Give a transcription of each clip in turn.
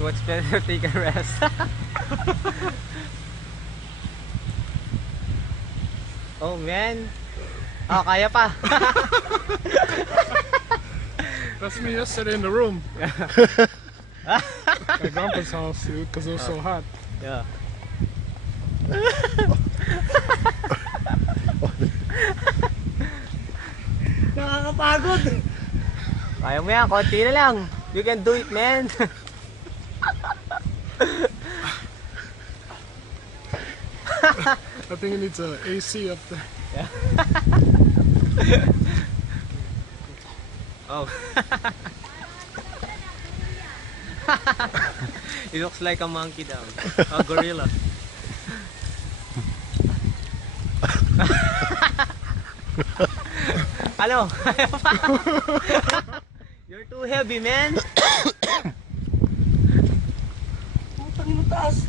Much better take a rest. Oh man. Oh, kaya pa. That's me yesterday in the room. My grandpa's house, dude, because it was so hot. Yeah. Nakakapagod. Kaya mo yan, konti na lang. You can do it, man. I think it needs a AC up there. Oh. It looks like a monkey down. A gorilla. Ano? You're too heavy, man. Putang ino taas.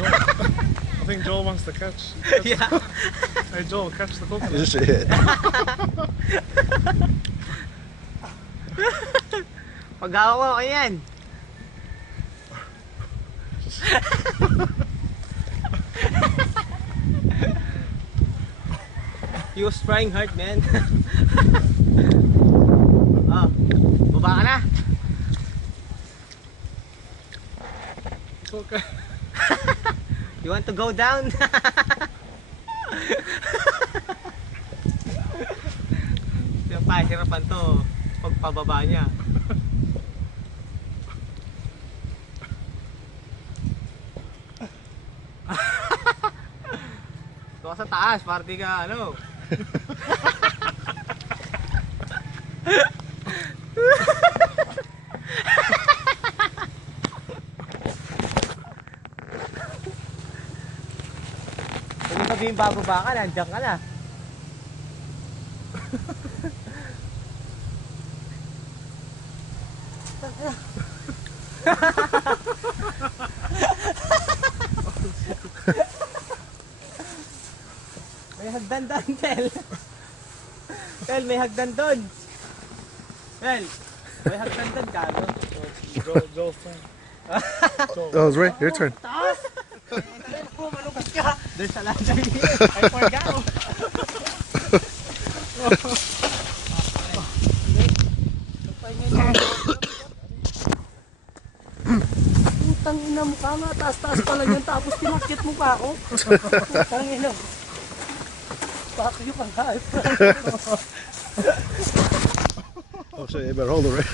I think Joel wants to catch. Yeah. Hey Joel, catch the coconut. Just it. Pag-gawa ko ako yan. He was trying hard, man. Oh, baba ka na. Okay. You want to go down? Yung pahirapan to pagpababa niya. Ito ka sa taas, party ka, ano? Pwede sabihin bababa ka, nandiyan ka na. May hagdan doon, Tel. Tel, may hagdan doon. Tel, may hagdan doon, gago. Joel's turn. Oh, it's right. Your turn. Taas. Po, malukas ka. There's a ladder here. I forgot. Putang ina mo ka nga. Taas-taas pala yun. Tapos tinakit mo pa ako. Putang ina. Bakit yung pang-hype? Oh shit! You better hold it right.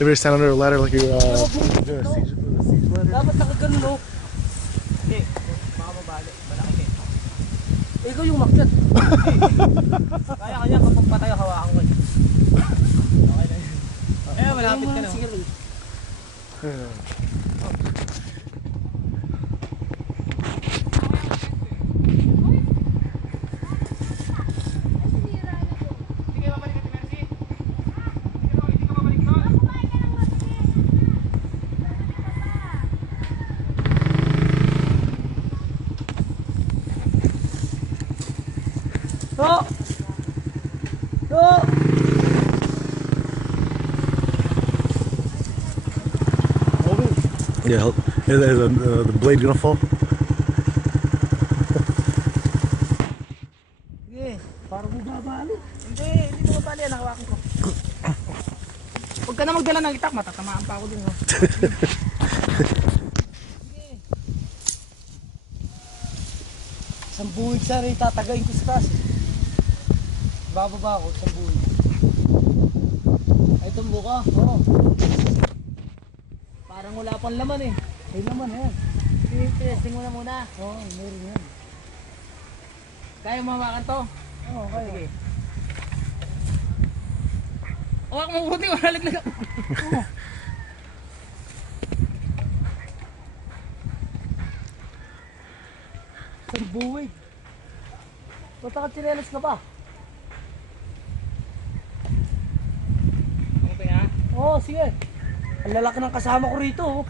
You better stand under a ladder like you're doing a siege ladder. Dapat nakagano, no? Hindi, baka mabalik. Malaki. Ikaw yung makyat. Kaya kanya kapag patay hawakan ko. Okay na yun. Eh, malapit ka na. Sige, Ray. No! No! Yeah. Is the blade gonna fall? Sige, parang mababali. Hindi mo mabali yan, hawakan ko. Huwag ka na magdala ng itak, matatamaan pa ako din. Oh. Sige. Isang buwig sa rin, tatagayin ko sa taas. Bababa ako, isang buwig. Ay, tumbo ka. Oo. Parang wala pang laman eh. May laman yan. Testing mo na muna. Oo, meron yan. Kaya mahawakan to? Oo, kaya. Sige. Huwag mo buti, wala laglag. Isang buwig. Ba't nakatsinelas ka pa? Okay ha? Oo, sige. Ang lalaki ng kasama ko rito. Oh.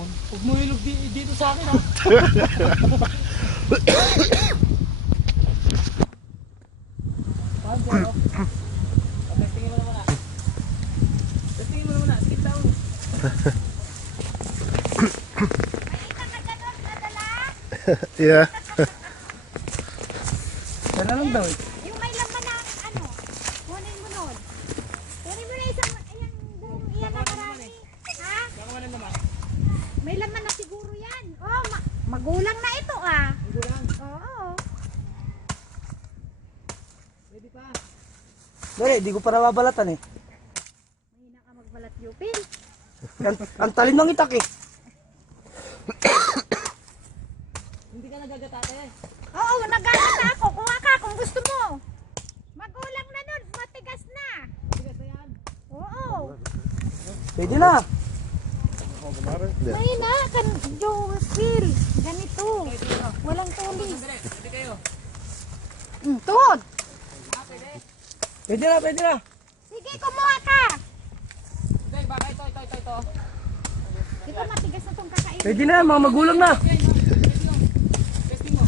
Huwag mo ilog dito sa akin ha. Paano sa'yo? Testingin mo na muna. Testingin mo na muna. Skip down. Yeah. Sana lang daw eh. Yung may laman na ano, kunin mo nun. Kunin mo na isang, ayan, buong iyan na marami. Ha? Baka man naman. May laman na siguro yan. Oh, magulang na ito ah. Magulang. Oo. Pwede pa. Dali, di ko pa nababalatan eh. Mahina ka magbalat yupil. Ang talim ng itak eh. Hindi ka nagagatata eh. Oo, nagalit na ako. Kuha ka kung gusto mo. Magulang na nun, matigas na. Tigas na yan. Oo. Pwede na. Yeah. Mahina ka, Yupil. Ganito. Walang tulis. Pwede kayo. Tuhod. Pwede na, pwede na. Sige, kumuha ka. Hindi, baka ito. Ito matigas na itong kakainin. Pwede na, mga magulang na. Testing mo.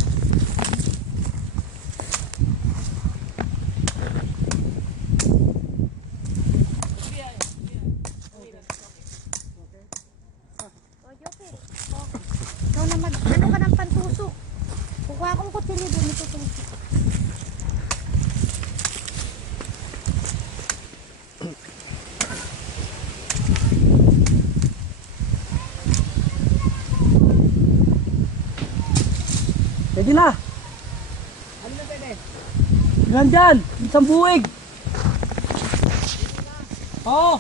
O, Yupil. O, ikaw na ano ka ng pantusok. Kukuha akong kutsilyo doon ito tusok. Pwede na. Ano na pwede? Yan dyan, isang buwig. Oo.